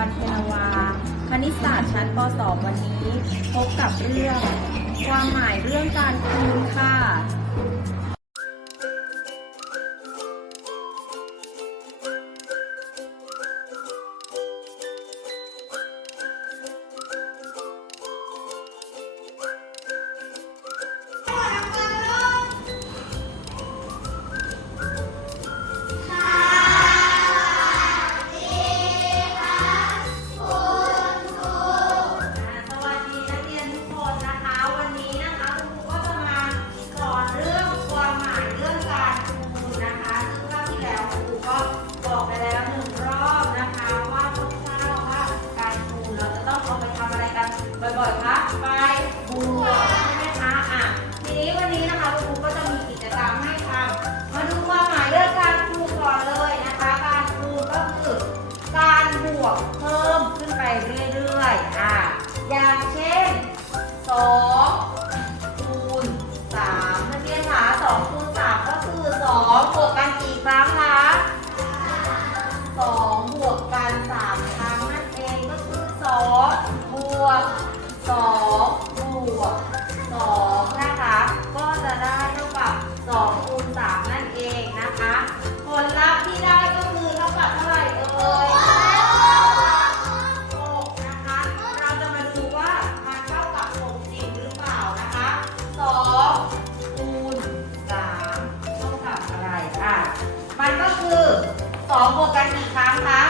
วันเทนวาคณิตศาสตร์ชั้นป .2 วันนี้พบกับเรื่องความหมายเรื่องการคูณค่ะบ่อยๆคะไปบวกใช่ไหมคะทีนี้วันนี้นะคะคุณครูก็จะมีกิจกรรมให้ทำมาดูความหมายเรื่องการคูณก่อนเลยนะคะการคูณก็คือการบวกเพิ่มขึ้นไปเรื่อยๆอย่างเช่น2คูณ3นักเรียนคะ2คูณ3ก็คือ2บวกกันกี่ครั้งคะ2บวกกัน3ครั้งนั่นเองก็คือ2บวก2บวก2นะคะก็จะได้เท่ากับ2คูณ3นั่นเองนะคะผลลัพธ์ที่ได้ก็คือเท่ากับเท่าไหร่เอ่ย6นะคะเราจะมาดูว่ามันเท่ากับ6จริงหรือเปล่านะคะ2คูณ3เท่ากับอะไรมันก็คือ2บวกกันกี่ครั้งคะ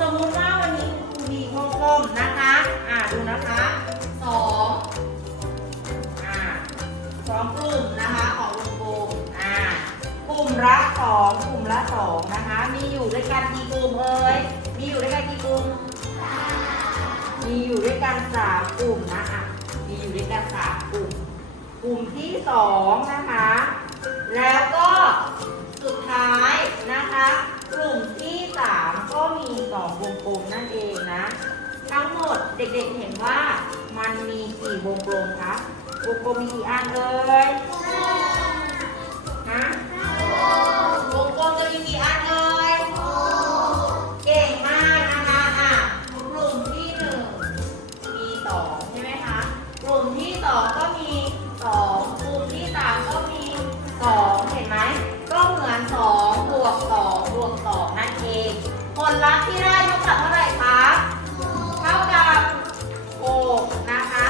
สมมุติว่าวันนี้ครูมีวงกลมนะคะดูนะคะ2กลุ่มนะคะของวงกลมกลุ่มละ2กลุ่มละ2นะคะมีอยู่ด้วยกันกี่กลุ่มเอ่ยมีอยู่ด้วยกันกี่กลุ่มมีอยู่ด้วยกัน3กลุ่มนะมีอยู่ด้วยกัน3กลุ่มกลุ่มที่2นะคะแล้วก็สุดท้ายนะคะกลุ่มที่3ก็มี2วงกลมนั่นเองนะทั้งหมดเด็กๆเห็นว่ามันมีกี่วงกลมคะวงกลมมีกี่อันเลยวงกลมจะมีกี่อันเลยเก่งมากนะคะกลุ่มที่1มี2ใช่ไหมคะกลุ่มที่2ก็มี2กลุ่มที่3ก็มี2เห็นไหมก็เหมือน2บวก2บวก2นั่นเองผลลัพธ์ที่ได้เท่ากับเท่าไหร่คะเท่ากับ6นะคะ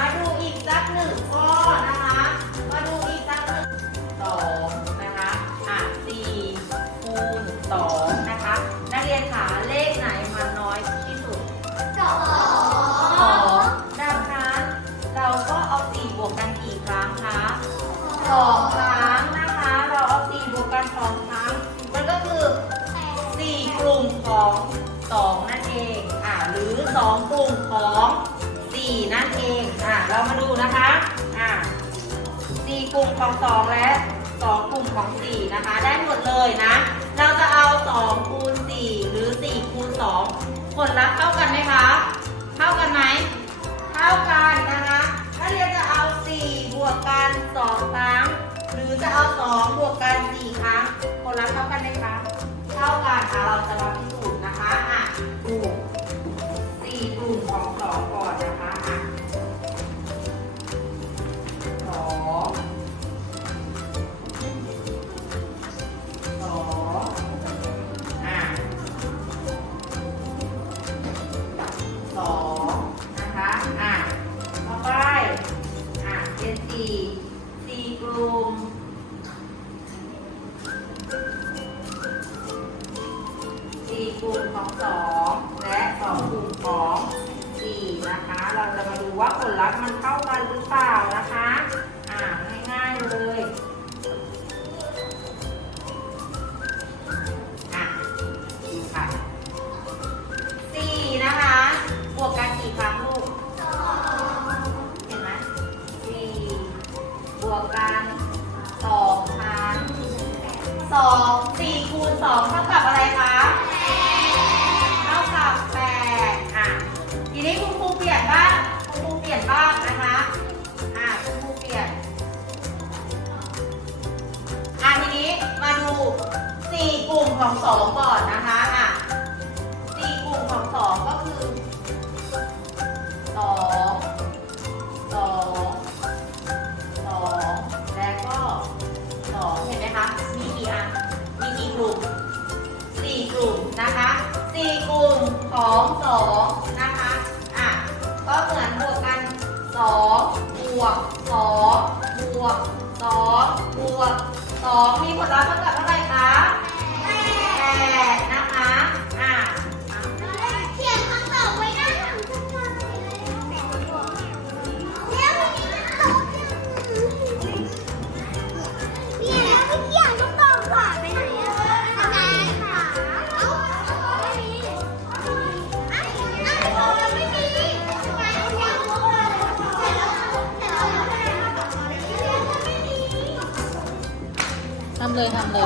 มาดูอีกสัก1ข้อนะคะมาดูอีกสัก2นะคะ4คูณ2นะคะนักเรียนขาเลขไหนมันน้อยที่สุด2ดังนั้นเราก็เอา4บวกกันกี่ครั้งคะ2ครั้งนะคะเราเอา4บวกกัน2ครั้งมันก็คือ4กลุ่มของ2นั่นเองหรือ2กลุ่มของ4นั่นเองเรามาดูนะคะ4กลุ่มของ2และ2กลุ่มของ4นะคะได้หมดเลยนะเราจะเอา2คูณ4หรือ4คูณ2ผลลัพธ์เท่ากันไหมคะเท่ากันไหมเท่ากันนะคะถ้าเรียนจะเอา4บวกกัน2ครั้งหรือจะเอา2บวกกัน4ครั้งผลลัพธ์เท่ากันไหมคะเท่ากันเราจะมาพิสูจน์นะคะดู4กลุ่มของ2ก่อนนะคะ4กลุ่มของ2และ2กลุ่มของ4นะคะเราจะมาดูว่าผลลัพธ์มันเท่ากันหรือเปล่านะคะง่ายๆเลยดูค่ะ4นะคะบวกกันกี่ครั้งลูกเห็นไหม4บวกกัน2ครั้ง4คูณ2เท่ากับอะไรคะเท่ากับ8ทีนี้คุณครูเปลี่ยนบ้างนะคะคุณครูเปลี่ยน 4 กลุ่มของ2นะคะก็เหมือนบวกกัน2บวก2บวก2บวก2มีผลลัพธ์เท่ากับเท่าไหร่คะ8นะคะเขียนคำตอบไว้หน้าถังสักครั้งแล้ววันนี้มันตอบเนี่ยแล้วไม่เขียนคำตอบก่อนไปไหนอะอะไรคะไม่มีไม่มีทำเลย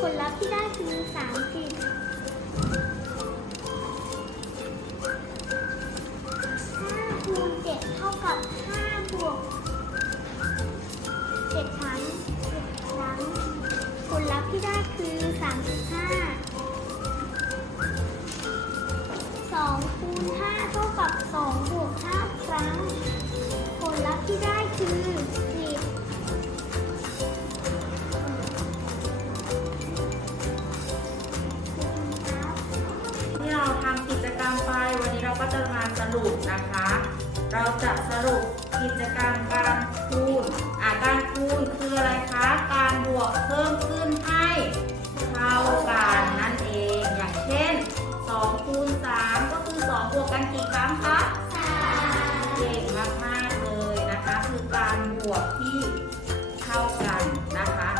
ผลลัพธ์ที่ได้คือ30 5 คูณ 7 เท่ากับ5 บวก 7 ครั้ง ผลลัพธ์ที่ได้คือ35 2 คูณ 5 เท่ากับ2 บวก 5 ครั้ง ผลลัพธ์ที่ได้คือ10ทำกิจกรรมไปวันนี้เราก็จะมาสรุปนะคะ เราจะสรุปกิจกรรมการคูณการคูณคืออะไรคะการบวกเพิ่มขึ้นให้เท่ากันนั่นเองอย่างเช่น2คูณ3ก็คือ2บวกกันกี่ครั้งคะ3เก่งมากๆเลยนะคะคือการบวกที่เท่ากันนะคะ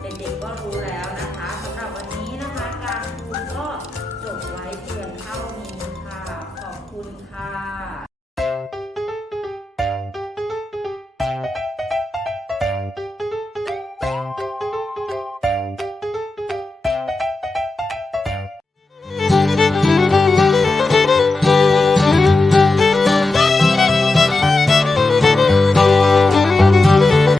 เด็กๆก็รู้แล้วนะคะสำหรับวันนี้นะคะการคูณก็จบไว้เพียงเท่านี้ค่ะขอบคุณค่ะ